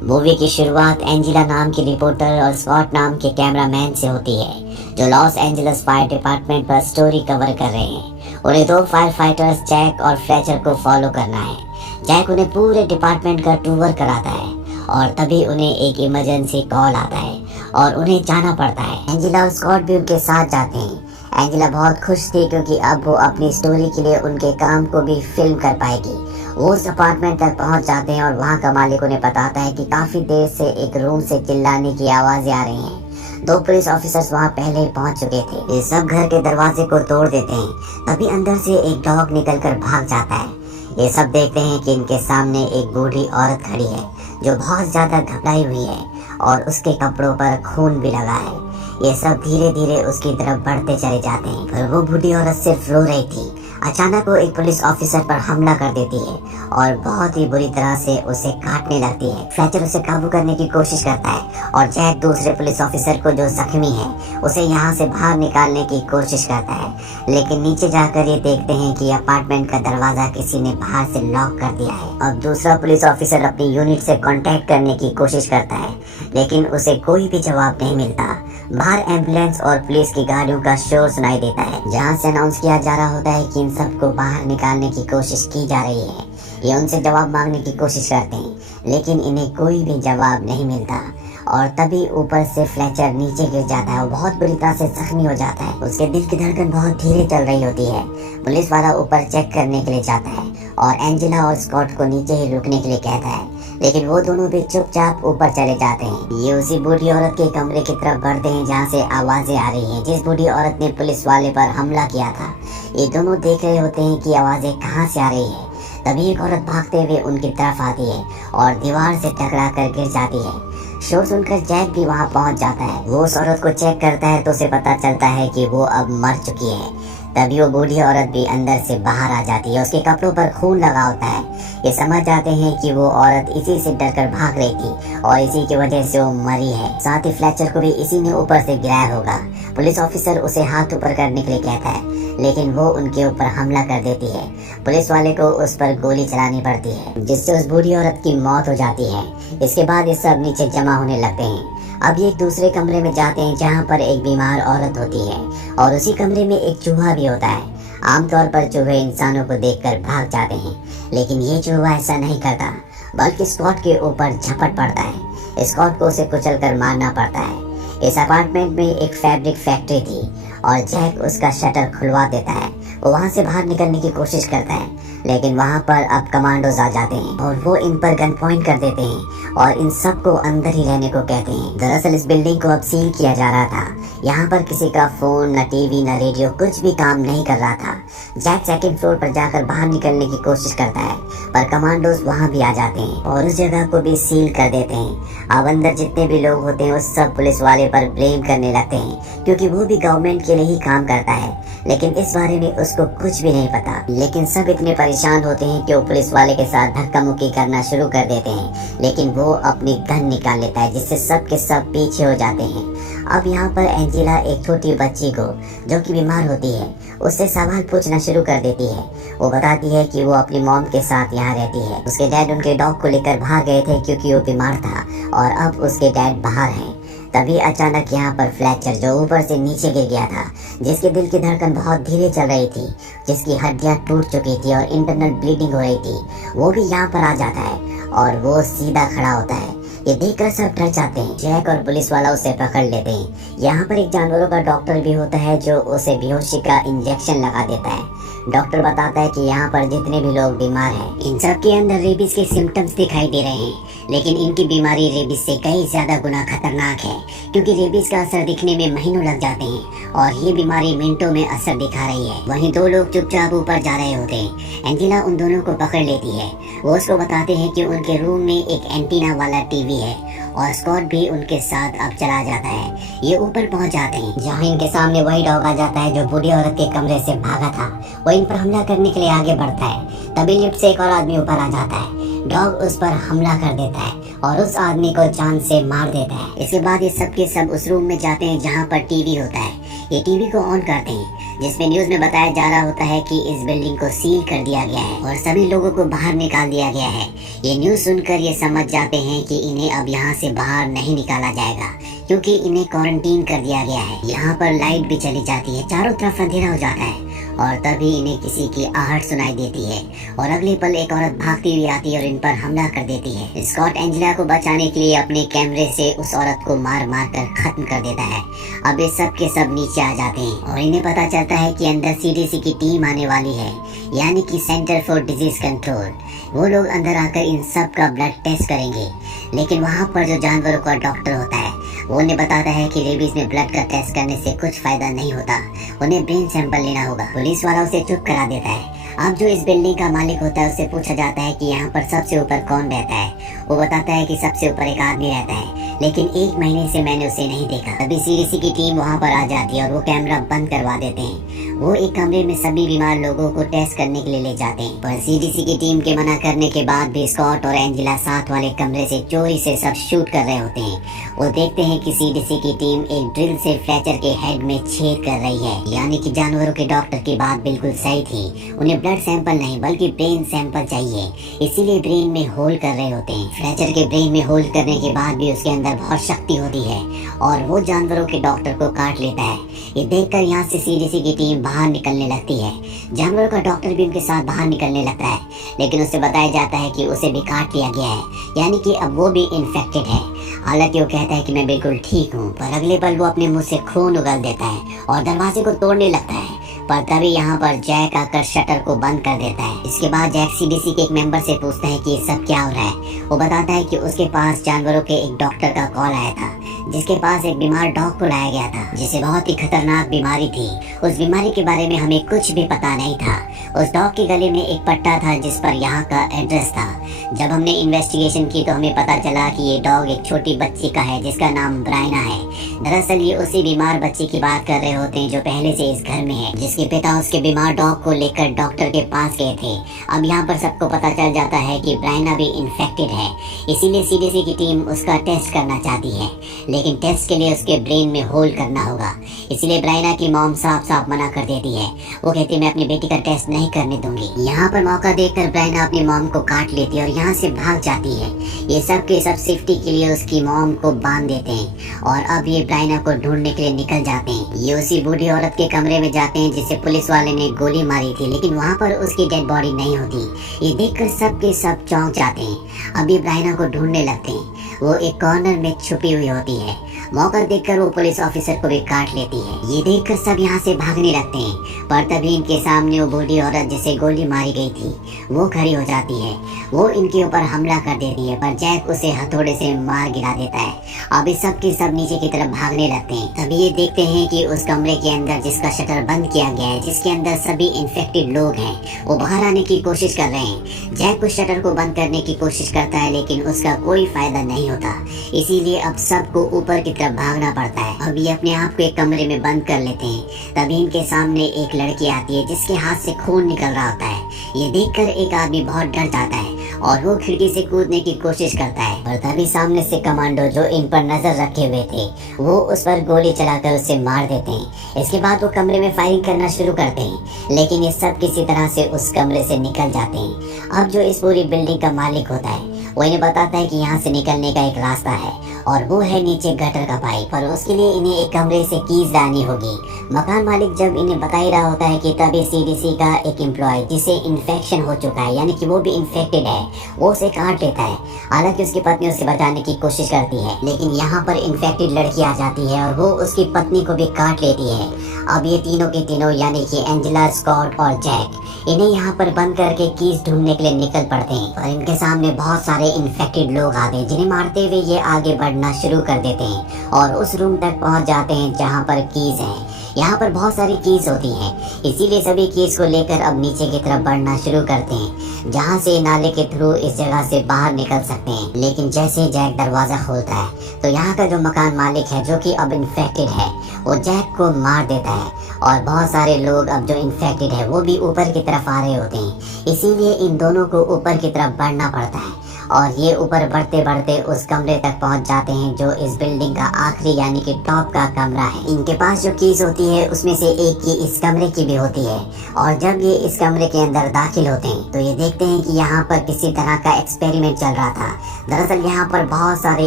Movie की शुरुआत Angela नाम की रिपोर्टर और स्कॉट नाम के कैमरामैन से होती है, जो लॉस एंजल्स फायर डिपार्टमेंट पर स्टोरी कवर कर रहे हैं। उन्हें दो फायर फाइटर्स जैक और फ्लेचर को फॉलो करना है। जैक उन्हें पूरे डिपार्टमेंट का टूर कराता है और तभी उन्हें एक इमरजेंसी कॉल आता है और उन्हें जाना पड़ता है। एंजेला और स्कॉट भी उनके साथ जाते हैं। एंजेला बहुत खुश थी क्योंकि अब वो अपनी स्टोरी के लिए उनके काम को भी फिल्म कर पाएगी। वो उस अपार्टमेंट तक पहुंच जाते हैं और वहां का मालिक उन्हें बताता है कि काफी देर से एक रूम से चिल्लाने की आवाजें आ रही हैं। दो पुलिस ऑफिसर्स वहां पहले ही पहुंच चुके थे। ये सब घर के दरवाजे को तोड़ देते हैं। तभी अंदर से एक डॉग निकलकर भाग जाता है। ये सब देखते हैं कि इनके सामने एक बूढ़ी औरत खड़ी है जो बहुत ज्यादा घबराई हुई है और उसके कपड़ों पर खून भी लगा है। ये सब धीरे धीरे उसकी तरफ बढ़ते चले जाते हैं, पर वो बूढ़ी औरत सिर्फ रो रही थी। अचानक वो एक पुलिस ऑफिसर पर हमला कर देती है और बहुत ही बुरी तरह से उसे काटने लगती है। फ्लेचर उसे काबू करने की कोशिश करता है और जैक दूसरे पुलिस ऑफिसर को, जो जख्मी है, उसे यहाँ से बाहर निकालने की कोशिश करता है। लेकिन नीचे जाकर ये देखते हैं कि अपार्टमेंट का दरवाजा किसी ने बाहर से लॉक कर दिया है। अब दूसरा पुलिस ऑफिसर अपनी यूनिट से कांटेक्ट करने की कोशिश करता है, लेकिन उसे कोई भी जवाब नहीं मिलता। बाहर एम्बुलेंस और पुलिस की गाड़ियों का शोर सुनाई देता है, जहां से अनाउंस किया जा रहा होता है कि इन सबको बाहर निकालने की कोशिश की जा रही है। ये उनसे जवाब मांगने की कोशिश करते हैं, लेकिन इन्हें कोई भी जवाब नहीं मिलता। और तभी ऊपर से फ्लेचर नीचे गिर जाता है और बहुत बुरी तरह से जख्मी हो जाता है। उसके दिल की धड़कन बहुत धीरे चल रही होती है। पुलिस वाला ऊपर चेक करने के लिए जाता है और एंजेला और स्कॉट को नीचे ही रुकने के लिए कहता है, लेकिन वो दोनों भी चुपचाप ऊपर चले जाते हैं। ये उसी बूढ़ी औरत के कमरे की तरफ बढ़ते हैं जहाँ से आवाजें आ रही हैं, जिस बूढ़ी औरत ने पुलिस वाले पर हमला किया था। ये दोनों देख रहे होते हैं कि आवाजें कहाँ से आ रही है। तभी एक औरत भागते हुए उनकी तरफ आती है और दीवार से टकरा कर गिर जाती है। शोर सुनकर जैक भी वहां पहुंच जाता है। वो उस औरत को चेक करता है तो उसे पता चलता है कि वो अब मर चुकी है। तभी वो बूढ़ी औरत भी अंदर से बाहर आ जाती है। उसके कपड़ों पर खून लगा होता है। ये समझ जाते हैं कि वो औरत इसी से डरकर भाग रही थी और इसी की वजह से वो मरी है। साथ ही फ्लेचर को भी इसी ने ऊपर से गिराया होगा। पुलिस ऑफिसर उसे हाथ ऊपर करने के लिए कहता है, लेकिन वो उनके ऊपर हमला कर देती है। पुलिस वाले को उस पर गोली चलानी पड़ती है, जिससे उस बूढ़ी औरत की मौत हो जाती है। इसके बाद ये सब नीचे जमा होने लगते हैं। अब ये एक दूसरे कमरे में जाते हैं जहाँ पर एक बीमार औरत होती है और उसी कमरे में एक चूहा भी होता है। आमतौर पर चूहे इंसानों को देखकर भाग जाते हैं, लेकिन ये चूहा ऐसा नहीं करता, बल्कि स्कॉट के ऊपर झपट पड़ता है। स्कॉट को उसे कुचलकर मारना पड़ता है। इस अपार्टमेंट में एक फैब्रिक फैक्ट्री थी और जैक उसका शटर खुलवा देता है। वो वहाँ से बाहर निकलने की कोशिश करता है, लेकिन वहाँ पर अब कमांडोज आ जाते हैं और वो इन पर गन पॉइंट कर देते हैं और इन सबको अंदर ही रहने को कहते हैं। दरअसल इस बिल्डिंग को अब सील किया जा रहा था। यहाँ पर किसी का फोन, न टीवी, न रेडियो, कुछ भी काम नहीं कर रहा था। जैक सेकंड फ्लोर पर जाकर बाहर निकलने की कोशिश करता है, पर कमांडोज वहाँ भी आ जाते हैं और उस जगह को भी सील कर देते हैं। अब अंदर जितने भी लोग होते हैं वो सब पुलिस वाले पर ब्लेम करने लगते हैं, क्योंकि वो भी गवर्नमेंट के लिए ही काम करता है, लेकिन इस बारे में उसको कुछ भी नहीं पता। लेकिन सब इतने परेशान होते हैं कि वो पुलिस वाले के साथ धक्का मुक्की करना शुरू कर देते हैं, लेकिन वो अपनी गन निकाल लेता है, जिससे सब के सब पीछे हो जाते हैं। अब यहाँ पर एंजेला एक छोटी बच्ची को, जो कि बीमार होती है, उससे सवाल पूछना शुरू कर देती है। वो बताती है कि वो अपनी मॉम के साथ यहाँ रहती है। उसके डैड उनके डॉग को लेकर भाग गए थे क्योंकि वो बीमार था और अब उसके डैड बाहर हैं। तभी अचानक यहाँ पर फ्लेचर, जो ऊपर से नीचे गिर गया था, जिसके दिल की धड़कन बहुत धीरे चल रही थी, जिसकी हड्डियाँ टूट चुकी थी और इंटरनल ब्लीडिंग हो रही थी, वो भी यहाँ पर आ जाता है और वो सीधा खड़ा होता है। ये देखकर सब डर जाते हैं। जैक और पुलिस वाला उसे पकड़ लेते हैं। यहाँ पर एक जानवरों का डॉक्टर भी होता है जो उसे बेहोशी का इंजेक्शन लगा देता है। डॉक्टर बताता है कि यहाँ पर जितने भी लोग बीमार हैं, इन सब के अंदर रेबीज के सिम्टम्स दिखाई दे रहे हैं, लेकिन इनकी बीमारी रेबीज से कई ज्यादा गुना खतरनाक है, क्योंकि रेबीज का असर दिखने में महीनों लग जाते हैं और ये बीमारी मिनटों में असर दिखा रही है। वहीं दो लोग चुपचाप ऊपर जा रहे होते हैं। एंजेला उन दोनों को पकड़ लेती है। वो उसको बताते हैं कि उनके रूम में एक एंटीना वाला टीवी है और स्कॉट भी उनके साथ अब चला जाता है। ये ऊपर पहुंच जाते हैं, जहां इनके सामने वही डॉग आ जाता है जो बूढ़ी औरत के कमरे से भागा था। वो इन पर हमला करने के लिए आगे बढ़ता है। तभी लिफ्ट से एक और आदमी ऊपर आ जाता है। डॉग उस पर हमला कर देता है और उस आदमी को जान से मार देता है। इसके बाद ये सब के सब उस रूम में जाते हैं जहाँ पर टीवी होता है। ये टीवी को ऑन करते हैं। जिसमें न्यूज में बताया जा रहा होता है कि इस बिल्डिंग को सील कर दिया गया है और सभी लोगों को बाहर निकाल दिया गया है। ये न्यूज सुनकर ये समझ जाते हैं कि इन्हें अब यहाँ से बाहर नहीं निकाला जाएगा, क्योंकि इन्हें क्वारंटीन कर दिया गया है। यहाँ पर लाइट भी चली जाती है, चारों तरफ अंधेरा हो जाता है और तभी इन्हें किसी की आहट सुनाई देती है और अगले पल एक औरत भागती हुई आती है और इन पर हमला कर देती है। स्कॉट एंजेला को बचाने के लिए अपने कैमरे से उस औरत को मार मार कर खत्म कर देता है। अब ये सब के सब नीचे आ जाते हैं और इन्हें पता चलता है कि अंदर सीडीसी की टीम आने वाली है, यानी कि सेंटर फॉर डिजीज कंट्रोल। वो लोग अंदर आकर इन सब का ब्लड टेस्ट करेंगे, लेकिन वहाँ पर जो जानवरों का डॉक्टर होता है वो उन्हें बताता है कि रेबीज में ब्लड का टेस्ट करने से कुछ फायदा नहीं होता, उन्हें ब्रेन सैंपल लेना होगा। पुलिस वाला उसे चुप करा देता है। अब जो इस बिल्डिंग का मालिक होता है उससे पूछा जाता है कि यहाँ पर सबसे ऊपर कौन रहता है। वो बताता है कि सबसे ऊपर एक आदमी रहता है, लेकिन 1 महीने से मैंने उसे नहीं देखा। तभी सीडीसी की टीम वहाँ पर आ जाती है और वो कैमरा बंद करवा देते हैं। वो एक कमरे में सभी बीमार लोगों को टेस्ट करने के लिए ले जाते हैं, पर सीडीसी की टीम के मना करने के बाद भी स्कॉट और एंजेला साथ वाले कमरे से चोरी से सब शूट कर रहे होते हैं। वो देखते हैं कि सीडीसी की टीम एक ड्रिल से फ्लेचर के हेड में छेद कर रही है, यानी कि जानवरों के डॉक्टर की बात बिल्कुल सही थी। उन्हें ब्लड सैंपल नहीं बल्कि ब्रेन सैंपल चाहिए, इसीलिए ब्रेन में होल कर रहे होते हैं। फ्लेचर के ब्रेन में होल करने के बाद भी उसके अंदर बहुत शक्ति होती है और वो जानवरों के डॉक्टर को काट लेता है। ये देखकर यहाँ से सीडीसी की टीम बाहर निकलने लगती है। जानवरों का डॉक्टर भी उनके साथ बाहर निकलने लगता है, लेकिन उसे बताया जाता है कि उसे भी काट लिया गया है, यानी कि अब वो भी इन्फेक्टेड है। हालांकि वो कहता है कि मैं बिल्कुल ठीक हूँ, पर अगले पल वो अपने मुंह से खून उगल देता है और दरवाजे को तोड़ने लगता है। पर तभी यहाँ पर जैक आकर शटर को बंद कर देता है। इसके बाद जैक सीडीसी के एक मेंबर से पूछता है कि ये सब क्या हो रहा है। वो बताता है कि उसके पास जानवरों के एक डॉक्टर का कॉल आया था, जिसके पास एक बीमार डॉग को लाया गया था, जिसे बहुत ही खतरनाक बीमारी थी। उस बीमारी के बारे में हमें कुछ भी पता नहीं था। उस डॉग के गले में एक पट्टा था जिस पर यहाँ का एड्रेस था। जब हमने इन्वेस्टिगेशन की तो हमें पता चला कि ये डॉग एक छोटी बच्ची का है जिसका नाम ब्रायना है। दरअसल ये उसी बीमार बच्ची की बात कर रहे होते हैं जो पहले से इस घर में है, जिसके पिता उसके बीमार डॉग को लेकर डॉक्टर के पास गए थे। अब यहाँ पर सबको पता चल जाता है कि ब्रायना भी इन्फेक्टेड है, इसीलिए सीडीसी की टीम उसका टेस्ट करना चाहती है, लेकिन टेस्ट के लिए उसके ब्रेन में होल करना होगा। इसलिए ब्रायना की मॉम साफ साफ मना कर देती है। वो कहती है मैं अपनी बेटी का टेस्ट नहीं करने दूंगी। यहाँ पर मौका देखकर ब्रायना अपनी मॉम को काट लेती है और यहाँ से भाग जाती है। ये सब के सब सेफ्टी के लिए उसकी मॉम को बांध देते हैं और अब ये ब्रायना को ढूंढने के लिए निकल जाते हैं। ये उसी बूढ़ी औरत के कमरे में जाते हैं जिसे पुलिस वाले ने गोली मारी थी, लेकिन वहाँ पर उसकी डेड बॉडी नहीं होती। ये देखकर सब के सब चौंक जाते हैं। अब ये ब्रायना को ढूंढने लगते हैं। वो एक कॉर्नर में छुपी हुई होती है। मौका देखकर वो पुलिस ऑफिसर को भी काट लेती है। ये देखकर सब यहाँ से भागने लगते हैं, पर तभी इनके सामने वो बूढ़ी औरत जिसे गोली मारी गई थी वो खड़ी हो जाती है। वो इनके ऊपर हमला कर देती है, पर जैक उसे हथौड़े से मार गिरा देता है। अब इस सब के सब नीचे की तरफ भागने लगते हैं। तभी ये देखते हैं कि उस कमरे के अंदर जिसका शटर बंद किया गया है, जिसके अंदर सभी इन्फेक्टेड लोग हैं, वो बाहर आने की कोशिश कर रहे हैं। जैक उस शटर को बंद करने की कोशिश करता है, लेकिन उसका कोई फायदा नहीं होता। इसीलिए अब सबको ऊपर की तरफ भागना पड़ता है। अब ये अपने आप को एक कमरे में बंद कर लेते हैं। तभी इनके सामने एक लड़की आती है जिसके हाथ से खून निकल रहा होता है। ये देखकर एक आदमी बहुत डर जाता है और वो खिड़की से कूदने की कोशिश करता है, पर तभी सामने से कमांडो जो इन पर नजर रखे हुए थे वो उस पर गोली चलाकर उसे मार देते हैं। इसके बाद वो कमरे में फायरिंग करना शुरू करते हैं, लेकिन ये सब किसी तरह से उस कमरे से निकल जाते हैं। अब जो इस पूरी बिल्डिंग का मालिक होता है वो इन्हें बताता है कि यहाँ से निकलने का एक रास्ता है और वो है नीचे गटर का पाइप, पर उसके लिए इन्हें एक कमरे से कीज लानी होगी। मकान मालिक जब इन्हें बता ही रहा होता है कि तभी सीडीसी का एक एम्प्लॉय जिसे इन्फेक्शन हो चुका है, यानी कि वो भी इन्फेक्टेड है, वो उसे काट लेता है। हालांकि उसकी पत्नी उसे बचाने की कोशिश करती है, लेकिन यहाँ पर इन्फेक्टेड लड़की आ जाती है और वो उसकी पत्नी को भी काट लेती है। अब ये तीनों के तीनों यानी कि एंजेला, स्कॉट और जैक इन्हें यहाँ पर बंद करके कीज ढूंढने के लिए निकल पड़ते हैं, पर इनके सामने बहुत सारे इन्फेक्टेड लोग आते हैं जिन्हें मारते हुए ये आगे बढ़ना शुरू कर देते हैं और उस रूम तक पहुँच जाते हैं जहाँ पर कीज है। यहाँ पर बहुत सारी कीज होती हैं, इसीलिए सभी कीज को लेकर अब नीचे की तरफ बढ़ना शुरू करते हैं, जहाँ से नाले के थ्रू इस जगह से बाहर निकल सकते हैं। लेकिन जैसे जैक दरवाजा खोलता है तो यहाँ का जो मकान मालिक है जो कि अब इन्फेक्टेड है वो जैक को मार देता है और बहुत सारे लोग अब जो इन्फेक्टेड है वो भी ऊपर की तरफ आ रहे होते हैं। इसीलिए इन दोनों को ऊपर की तरफ बढ़ना पड़ता है और ये ऊपर बढ़ते बढ़ते उस कमरे तक पहुंच जाते हैं जो इस बिल्डिंग का आखिरी यानी कि टॉप का कमरा है। इनके पास जो कीज होती है उसमें से एक की इस कमरे की भी होती है और जब ये इस कमरे के अंदर दाखिल होते हैं तो ये देखते हैं कि यहाँ पर किसी तरह का एक्सपेरिमेंट चल रहा था। दरअसल यहाँ पर बहुत सारे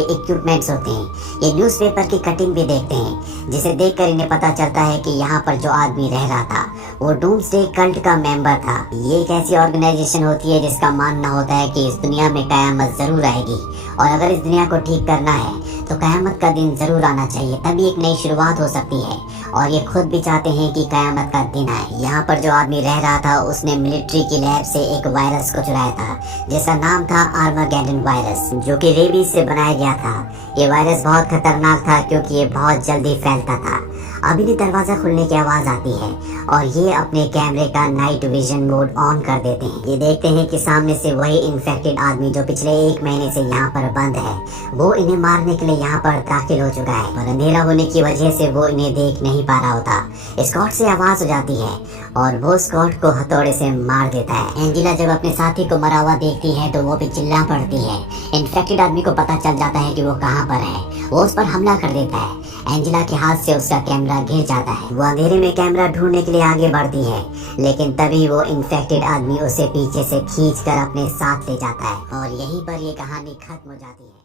इक्विपमेंट्स होते हैं। ये न्यूज़पेपर की कटिंग भी देखते हैं जिसे देखकर इन्हें पता चलता है कि यहाँ पर जो आदमी रह रहा था वो डूम्सडे कल्ट का मेंबर था। ये एक ऐसी ऑर्गेनाइजेशन होती है जिसका मानना होता है कि इस दुनिया में कयामत जरूर आएगी और अगर इस दुनिया को ठीक करना है तो कयामत का दिन जरूर आना चाहिए, तभी एक नई शुरुआत हो सकती है और ये खुद भी चाहते हैं कि कयामत का दिन आए। यहाँ पर जो आदमी रह रहा था उसने मिलिट्री की लैब से एक वायरस को चुराया था जिसका नाम था आर्मागेडन वायरस, जो कि रेबीज से बनाया गया था। ये वायरस बहुत खतरनाक था क्योंकि ये बहुत जल्दी फैलता था। अभी भी दरवाजा खुलने की आवाज आती है और ये अपने कैमरे का नाइट विजन मोड ऑन कर देते हैं। ये देखते हैं कि सामने से वही इन्फेक्टेड आदमी जो पिछले 1 महीने से यहाँ पर बंद है वो इन्हें मारने के लिए यहाँ पर दाखिल हो चुका है, पर अंधेरा होने की वजह से वो इन्हें देख नहीं पा रहा होता। स्कॉट से आवाज हो जाती है और वो स्कॉट को हथौड़े से मार देता है। एंजिला जब अपने साथी को मरा हुआ देखती है तो वो भी चिल्ला पड़ती है। इन्फेक्टेड आदमी को पता चल जाता है कि वो कहाँ पर है, वो उस पर हमला कर देता है। एंजिला के हाथ से उसका कैमरा गिर जाता है। वो अंधेरे में कैमरा ढूंढने के लिए आगे बढ़ती है लेकिन तभी वो इन्फेक्टेड आदमी उसे पीछे से खींचकर अपने साथ ले जाता है और यहीं पर ये कहानी खत्म हो जाती है।